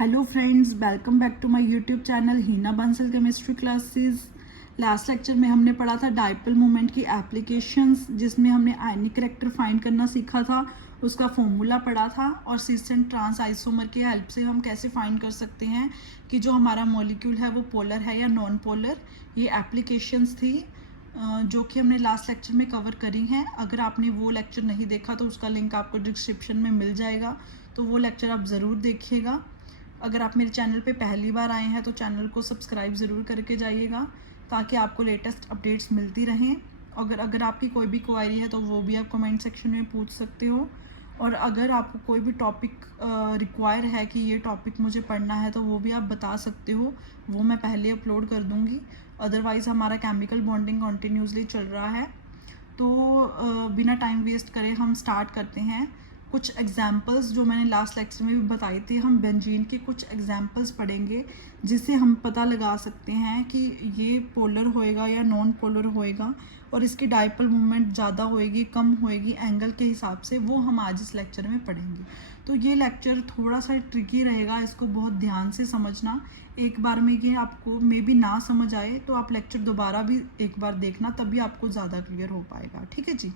Hello friends, welcome back to my YouTube channel Heena Bansal chemistry classes. Last lecture में हमने पढ़ा था डाइपोल मोमेंट की एप्लीकेशंस, जिसमें हमने आयनिक करेक्टर फाइंड करना सीखा था, उसका फॉर्मूला पढ़ा था और सिस एंड ट्रांस आइसोमर की हेल्प से हम कैसे फाइंड कर सकते हैं कि जो हमारा मॉलिक्यूल है वो पोलर है या नॉन पोलर। ये एप्लीकेशंस थी जो कि हमने लास्ट लेक्चर में कवर करी हैं। अगर आपने वो लेक्चर नहीं देखा तो उसका लिंक आपको डिस्क्रिप्शन में मिल जाएगा, तो वो लेक्चर आप ज़रूर देखिएगा। अगर आप मेरे चैनल पे पहली बार आए हैं तो चैनल को सब्सक्राइब ज़रूर करके जाइएगा, ताकि आपको लेटेस्ट अपडेट्स मिलती रहें। अगर आपकी कोई भी क्वेरी है तो वो भी आप कमेंट सेक्शन में पूछ सकते हो। और अगर आपको कोई भी टॉपिक रिक्वायर है कि ये टॉपिक मुझे पढ़ना है तो वो भी आप बता सकते हो, वो मैं पहले अपलोड कर दूँगी। अदरवाइज़ हमारा केमिकल बॉन्डिंग कॉन्टीन्यूसली चल रहा है। तो बिना टाइम वेस्ट करे हम स्टार्ट करते हैं। कुछ एग्जाम्पल्स जो मैंने लास्ट लेक्चर में भी बताई थी, हम बेंजीन के कुछ एग्जाम्पल्स पढ़ेंगे जिससे हम पता लगा सकते हैं कि ये पोलर होएगा या नॉन पोलर होएगा, और इसकी डाइपोल मूवमेंट ज़्यादा होएगी कम होएगी एंगल के हिसाब से, वो हम आज इस लेक्चर में पढ़ेंगे। तो ये लेक्चर थोड़ा सा ट्रिकी रहेगा, इसको बहुत ध्यान से समझना। एक बार में ये आपको मे बी ना समझ आए तो आप लेक्चर दोबारा भी एक बार देखना, तभी आपको ज़्यादा क्लियर हो पाएगा। ठीक है जी।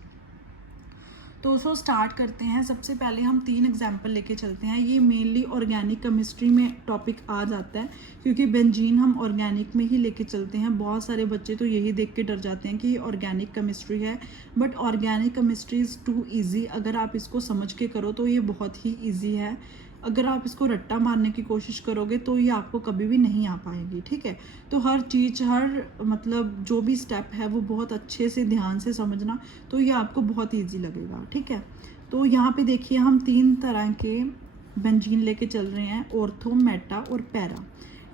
तो स्टार्ट करते हैं। सबसे पहले हम 3 एग्जाम्पल लेके चलते हैं। ये मेनली ऑर्गेनिक केमिस्ट्री में टॉपिक आ जाता है, क्योंकि बेंजीन हम ऑर्गेनिक में ही लेके चलते हैं। बहुत सारे बच्चे तो यही देख के डर जाते हैं कि ये ऑर्गेनिक केमिस्ट्री है, but organic chemistry is too easy. अगर आप इसको समझ के करो तो ये बहुत ही ईजी है। अगर आप इसको रट्टा मारने की कोशिश करोगे तो ये आपको कभी भी नहीं आ पाएगी। ठीक है, तो हर चीज़, हर मतलब जो भी स्टेप है वो बहुत अच्छे से ध्यान से समझना, तो ये आपको बहुत इजी लगेगा। ठीक है, तो यहाँ पे देखिए हम 3 तरह के बेंजीन लेके चल रहे हैं, ऑर्थो, मेटा और पैरा।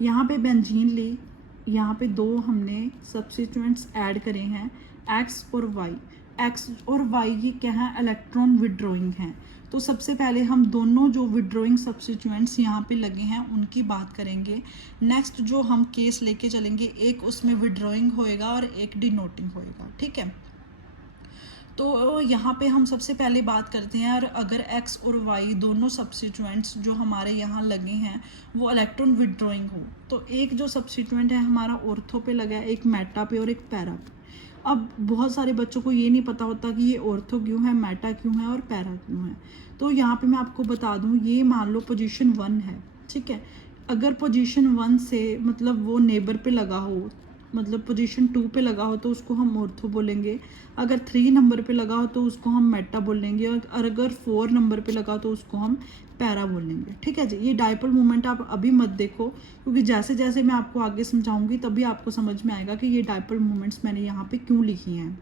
यहाँ पे बेंजीन ली, यहाँ पे 2 हमने सब्स्टिट्यूएंट्स ऐड करे हैं, एक्स और वाई। एक्स और वाई ये क्या है, इलेक्ट्रॉन विड्रॉइंग हैं। तो सबसे पहले हम दोनों जो विड्रॉइंग सब्स्टिट्यूएंट्स यहाँ पे लगे हैं उनकी बात करेंगे। नेक्स्ट जो हम केस लेके चलेंगे, एक उसमें विड्रॉइंग होएगा और एक डिनोटिंग होएगा। ठीक है, तो यहाँ पे हम सबसे पहले बात करते हैं, और अगर x और y दोनों सब्स्टिट्यूएंट्स जो हमारे यहाँ लगे हैं वो इलेक्ट्रॉन विड्रॉइंग हो, तो एक जो सब्स्टिट्यूएंट है हमारा ऑर्थो पे लगा है, एक मेटा पे और एक पैरा पे। अब बहुत सारे बच्चों को ये नहीं पता होता कि ये ऑर्थो क्यों है, मेटा क्यों है और पैरा क्यों है। तो यहाँ पे मैं आपको बता दूँ, ये मान लो पोजीशन 1 है। ठीक है, अगर पोजीशन 1 से मतलब वो नेबर पे लगा हो, मतलब पोजीशन 2 पे लगा हो तो उसको हम ऑर्थो बोलेंगे। अगर 3 नंबर पे लगा हो तो उसको हम मेटा बोलेंगे, और अगर 4 नंबर पे लगा तो उसको हम पैरा बोलेंगे। ठीक है जी। ये डाइपोल मूवमेंट आप अभी मत देखो, क्योंकि जैसे जैसे मैं आपको आगे समझाऊंगी तभी आपको समझ में आएगा कि ये डाइपोल मूवमेंट्स मैंने यहाँ पे क्यों लिखी हैं।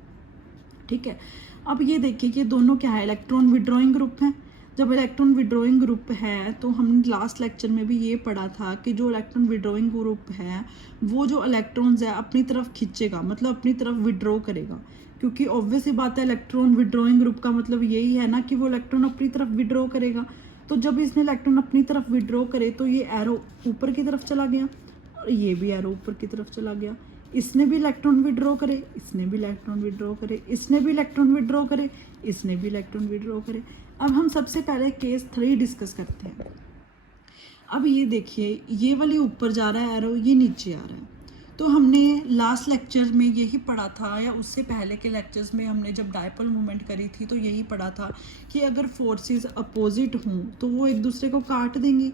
ठीक है, अब ये देखिए कि दोनों क्या है, इलेक्ट्रॉन विड्रॉइंग ग्रुप हैं। जब इलेक्ट्रॉन विड्रॉइंग ग्रुप है तो हमने लास्ट लेक्चर में भी ये पढ़ा था कि जो इलेक्ट्रॉन विड्रॉइंग ग्रुप है वो जो इलेक्ट्रॉन्स है अपनी तरफ खींचेगा, मतलब अपनी तरफ विड्रॉ करेगा। क्योंकि ऑब्वियस ही बात है, इलेक्ट्रॉन विड्रॉइंग ग्रुप का मतलब यही है ना कि वो इलेक्ट्रॉन अपनी तरफ विड्रॉ करेगा। तो जब इसने इलेक्ट्रॉन अपनी तरफ विड्रॉ करे तो ये एरो ऊपर की तरफ चला गया और ये भी एरो ऊपर की तरफ चला गया। इसने भी इलेक्ट्रॉन विड्रॉ करे, इसने भी इलेक्ट्रॉन विड्रॉ करे, इसने भी इलेक्ट्रॉन विड्रॉ करे, इसने भी इलेक्ट्रॉन विड्रॉ करे। अब हम सबसे पहले केस 3 डिस्कस करते हैं। अब ये देखिए, ये वाली ऊपर जा रहा है एरो, ये नीचे आ रहा है। तो हमने लास्ट लेक्चर में यही पढ़ा था, या उससे पहले के लेक्चर्स में हमने जब डाइपोल मूवमेंट करी थी तो यही पढ़ा था कि अगर फोर्सेस अपोजिट हों तो वो एक दूसरे को काट देंगी।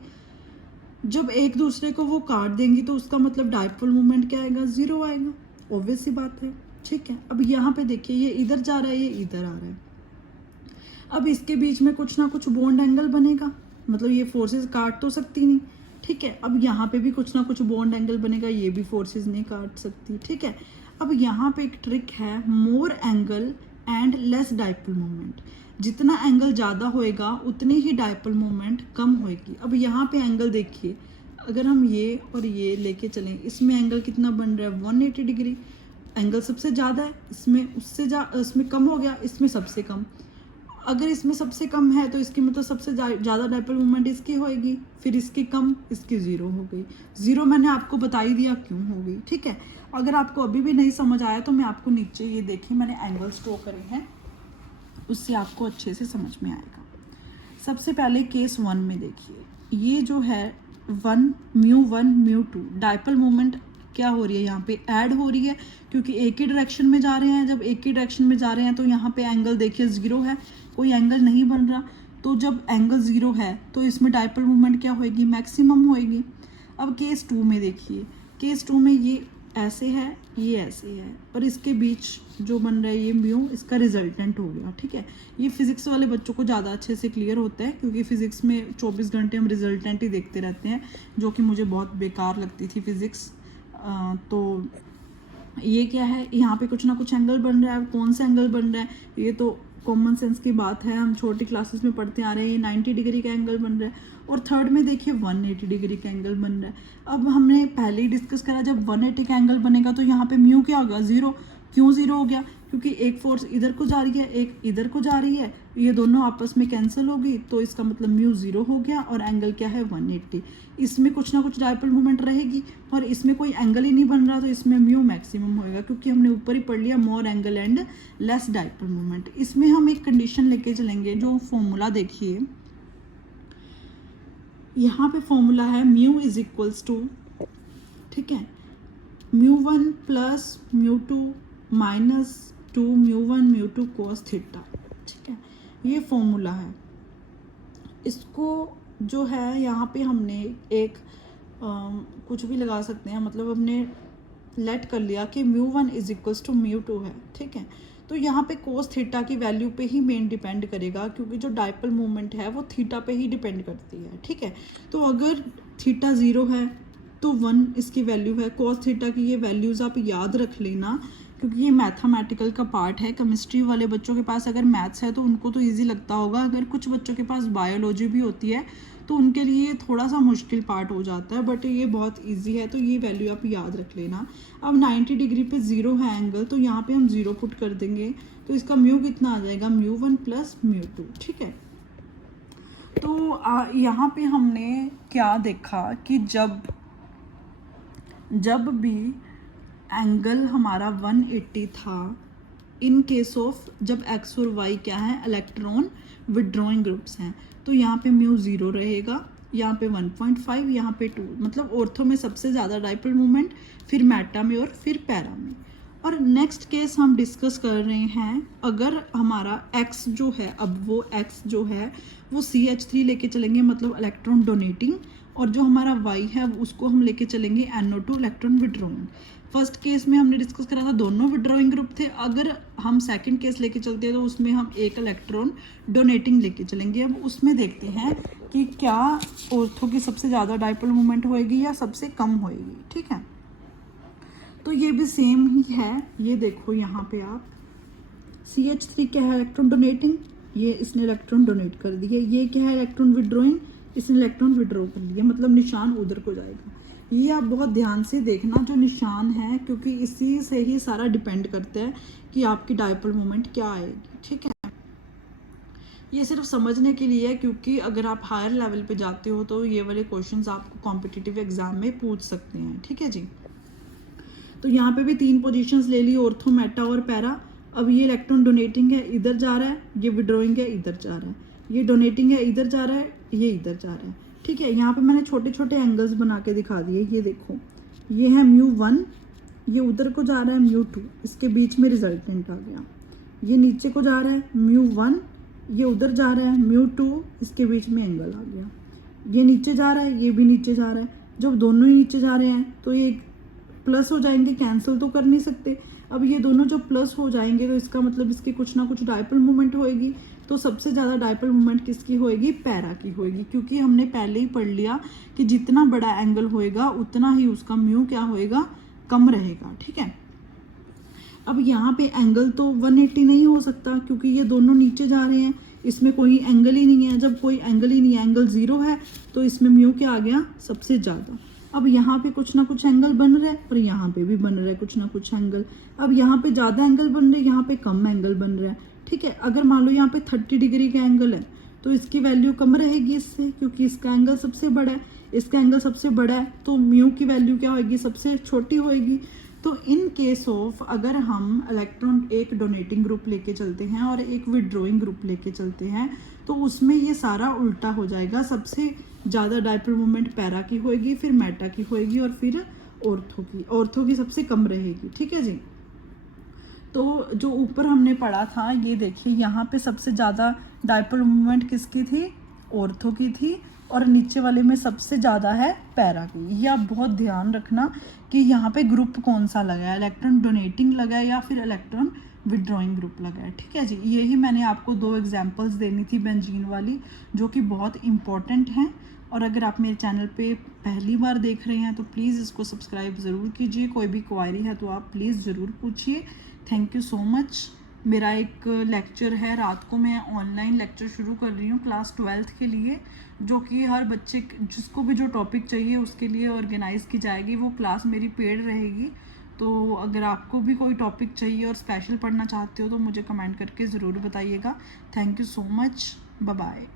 जब एक दूसरे को वो काट देंगी तो उसका मतलब डाइपोल मूवमेंट क्या आएगा, 0 आएगा। ऑब्वियस सी बात है। ठीक है, अब यहाँ पे देखिए, ये इधर जा रहा है, ये इधर आ रहा है। अब इसके बीच में कुछ ना कुछ बॉन्ड एंगल बनेगा, मतलब ये फोर्सेस काट तो सकती नहीं। ठीक है, अब यहाँ पे भी कुछ ना कुछ बॉन्ड एंगल बनेगा, ये भी फोर्सेस नहीं काट सकती। ठीक है, अब यहाँ पे एक ट्रिक है, more angle and less dipole moment. जितना एंगल ज़्यादा होएगा उतनी ही डाइपोल मोमेंट कम होएगी। अब यहाँ पे एंगल देखिए, अगर हम ये और ये लेके चलें, इसमें एंगल कितना बन रहा है, 180 डिग्री। एंगल सबसे ज़्यादा है, इसमें इसमें कम हो गया, इसमें सबसे कम। अगर इसमें सबसे कम है तो इसकी मतलब सबसे ज़्यादा डाइपोल मूवमेंट इसकी होएगी, फिर इसकी कम, इसकी 0 हो गई। 0 मैंने आपको बता ही दिया क्यों हो गई। ठीक है, अगर आपको अभी भी नहीं समझ आया तो मैं आपको नीचे ये देखिए मैंने एंगल्स ड्रॉ करे हैं, उससे आपको अच्छे से समझ में आएगा। सबसे पहले केस 1 में देखिए, ये जो है म्यू 2 डाइपोल मोमेंट क्या हो रही है, यहाँ पे ऐड हो रही है क्योंकि एक ही डायरेक्शन में जा रहे हैं। जब एक ही डायरेक्शन में जा रहे हैं तो यहाँ पे एंगल देखिए 0 है, कोई एंगल नहीं बन रहा। तो जब एंगल 0 है तो इसमें डाइपोल मोमेंट क्या होएगी, मैक्सिमम होएगी। अब केस 2 में देखिए, केस 2 में ये ऐसे है, ये ऐसे है, पर इसके बीच जो बन रहा है ये म्यू, इसका रिजल्टेंट हो गया। ठीक है, ये फिजिक्स वाले बच्चों को ज़्यादा अच्छे से क्लियर होता है क्योंकि फिजिक्स में 24 घंटे हम रिजल्टेंट ही देखते रहते हैं, जो कि मुझे बहुत बेकार लगती थी फिजिक्स। तो ये क्या है, यहाँ पे कुछ ना कुछ एंगल बन रहा है। कौन सा एंगल बन रहा है, ये तो कॉमन सेंस की बात है, हम छोटी क्लासेस में पढ़ते आ रहे हैं। 90 डिग्री का एंगल बन रहा है और थर्ड में देखिए 180 डिग्री का एंगल बन रहा है। अब हमने पहले ही डिस्कस करा, जब 180 का एंगल बनेगा तो यहाँ पे म्यू क्या होगा, 0। क्यों 0 हो गया, क्योंकि एक फोर्स इधर को जा रही है, एक इधर को जा रही है, ये दोनों आपस में कैंसिल होगी, तो इसका मतलब म्यू 0 हो गया और एंगल क्या है 180। इसमें कुछ ना कुछ डाइपोल मोमेंट रहेगी और इसमें कोई एंगल ही नहीं बन रहा, तो इसमें म्यू मैक्सिमम होएगा क्योंकि हमने ऊपर ही पढ़ लिया more angle and less dipole moment. इसमें हम एक कंडीशन लेके चलेंगे, जो फॉर्मूला देखिए, यहाँ पे फॉर्मूला है म्यू इज इक्वल्स टू, ठीक है, μ1 प्लस μ2 माइनस 2 μ1 μ2 cos थीटा। ठीक है, ये फॉर्मूला है। इसको जो है यहाँ पे हमने एक कुछ भी लगा सकते हैं, मतलब हमने लेट कर लिया कि μ1 इज इक्वल्स टू μ2 है। ठीक है, तो यहाँ पे cos थीटा की वैल्यू पे ही मेन डिपेंड करेगा क्योंकि जो डाइपोल मोमेंट है वो थीटा पे ही डिपेंड करती है। ठीक है, तो अगर थीटा 0 है तो 1 इसकी वैल्यू है। cos थीटा की ये वैल्यूज़ आप याद रख लेना क्योंकि ये मैथमेटिकल का पार्ट है। केमिस्ट्री वाले बच्चों के पास अगर मैथ्स है तो उनको तो इजी लगता होगा, अगर कुछ बच्चों के पास बायोलॉजी भी होती है तो उनके लिए थोड़ा सा मुश्किल पार्ट हो जाता है, बट ये बहुत इजी है, तो ये वैल्यू आप याद रख लेना। अब 90 डिग्री पे 0 है एंगल, तो यहाँ पे हम 0 पुट कर देंगे, तो इसका म्यू कितना आ जाएगा, μ1 प्लस μ2। ठीक है, तो यहाँ पे हमने क्या देखा कि जब भी एंगल हमारा 180 था, इन केस ऑफ जब x और y क्या है, इलेक्ट्रॉन विड्रॉइंग ग्रुप्स हैं, तो यहाँ पे म्यू 0 रहेगा, यहाँ पे 1.5, यहाँ पे 2, मतलब ऑर्थो में सबसे ज़्यादा डाइपोल मोमेंट, फिर मेटा में और फिर पैरा में। और नेक्स्ट केस हम डिस्कस कर रहे हैं, अगर हमारा x जो है, अब वो x जो है वो CH3 लेके चलेंगे, मतलब इलेक्ट्रॉन डोनेटिंग, और जो हमारा y है उसको हम लेके चलेंगे NO2 electron withdrawing. First case में हमने डिस्कस करा था दोनों विड्रॉइंग ग्रुप थे, अगर हम सेकंड केस लेके चलते हैं तो उसमें हम एक इलेक्ट्रॉन डोनेटिंग लेके चलेंगे। अब उसमें देखते हैं कि क्या ऑर्थो की सबसे ज़्यादा डाइपोल मोमेंट होएगी या सबसे कम होएगी। ठीक है, तो ये भी सेम ही है, ये देखो यहाँ पे आप CH3 क्या है, इलेक्ट्रॉन डोनेटिंग, ये इसने इलेक्ट्रॉन डोनेट कर दिए। ये क्या है, इलेक्ट्रॉन विड्रॉइंग, इसने इलेक्ट्रॉन विड्रॉ कर लिया, मतलब निशान उधर को जाएगा। ये आप बहुत ध्यान से देखना जो निशान है, क्योंकि इसी से ही सारा डिपेंड करता है कि आपकी डाइपोल मोमेंट क्या आएगी। ठीक है, ये सिर्फ समझने के लिए है क्योंकि अगर आप हायर लेवल पे जाते हो तो ये वाले क्वेश्चंस आपको कॉम्पिटिटिव एग्जाम में पूछ सकते हैं। ठीक है जी, तो यहाँ पे भी 3 पोजीशंस ले ली, ऑर्थो, मेटा और पैरा। अब ये इलेक्ट्रॉन डोनेटिंग है, इधर जा रहा है, ये विड्रॉइंग है, इधर जा रहा है, ये डोनेटिंग है, इधर जा रहा है, ये इधर जा रहा है। ठीक है, यहाँ पे मैंने छोटे छोटे एंगल्स बना के दिखा दिए, ये देखो, ये है μ1, ये उधर को जा रहा है μ2, इसके बीच में रिजल्टेंट आ गया। ये नीचे को जा रहा है μ1, ये उधर जा रहा है μ2, इसके बीच में एंगल आ गया। ये नीचे जा रहा है, ये भी नीचे जा रहा है। जब दोनों ही नीचे जा रहे हैं तो ये प्लस हो जाएंगे, कैंसिल तो कर नहीं सकते। अब ये दोनों जब प्लस हो जाएंगे तो इसका मतलब इसकी कुछ ना कुछ डाइपोल मोमेंट होएगी, तो सबसे ज़्यादा डाइपोल मोमेंट किसकी होएगी, पैरा की होएगी, क्योंकि हमने पहले ही पढ़ लिया कि जितना बड़ा एंगल होएगा उतना ही उसका म्यू क्या होएगा, कम रहेगा। ठीक है, अब यहाँ पे एंगल तो 180 नहीं हो सकता क्योंकि ये दोनों नीचे जा रहे हैं, इसमें कोई एंगल ही नहीं है। जब कोई एंगल ही नहीं है, एंगल 0 है, तो इसमें म्यू क्या आ गया, सबसे ज़्यादा। अब यहाँ पे कुछ ना कुछ एंगल बन रहा है और यहाँ पे भी बन रहा है कुछ ना कुछ एंगल। अब यहाँ पे ज़्यादा एंगल बन रहे हैं, यहाँ पे कम एंगल बन रहा है। ठीक है, अगर मान लो यहाँ पे 30 डिग्री का एंगल है तो इसकी वैल्यू कम रहेगी इससे, क्योंकि इसका एंगल सबसे बड़ा है, इसका एंगल सबसे बड़ा है, तो म्यू की वैल्यू क्या होगी, सबसे छोटी होएगी। तो इन केस ऑफ अगर हम इलेक्ट्रॉन एक डोनेटिंग ग्रुप लेके चलते हैं और एक विड्रॉइंग ग्रुप लेके चलते हैं तो उसमें ये सारा उल्टा हो जाएगा। सबसे ज़्यादा डायपोल मूवमेंट पैरा की होएगी, फिर मेटा की होएगी और फिर ऑर्थो की सबसे कम रहेगी। ठीक है जी। तो जो ऊपर हमने पढ़ा था, ये देखिए यहाँ पे सबसे ज़्यादा डायपोल मूवमेंट किसकी थी, ऑर्थो की थी, और नीचे वाले में सबसे ज़्यादा है पैरा की। ये आप बहुत ध्यान रखना कि यहाँ पे ग्रुप कौन सा लगा है, इलेक्ट्रॉन डोनेटिंग लगा है या फिर इलेक्ट्रॉन विड्रॉइंग ग्रुप लगा है। ठीक है जी। यही मैंने आपको 2 एग्जांपल्स देनी थी बेंजीन वाली, जो कि बहुत इंपॉर्टेंट हैं। और अगर आप मेरे चैनल पे पहली बार देख रहे हैं तो प्लीज़ इसको सब्सक्राइब ज़रूर कीजिए। कोई भी क्वायरी है तो आप प्लीज़ ज़रूर पूछिए। Thank you so much. मेरा एक लेक्चर है रात को, मैं ऑनलाइन लेक्चर शुरू कर रही हूँ क्लास 12th के लिए, जो कि हर बच्चे जिसको भी जो टॉपिक चाहिए उसके लिए ऑर्गेनाइज़ की जाएगी। वो क्लास मेरी पेड रहेगी। तो अगर आपको भी कोई टॉपिक चाहिए और स्पेशल पढ़ना चाहते हो तो मुझे कमेंट करके ज़रूर बताइएगा। Thank you so much. Bye bye.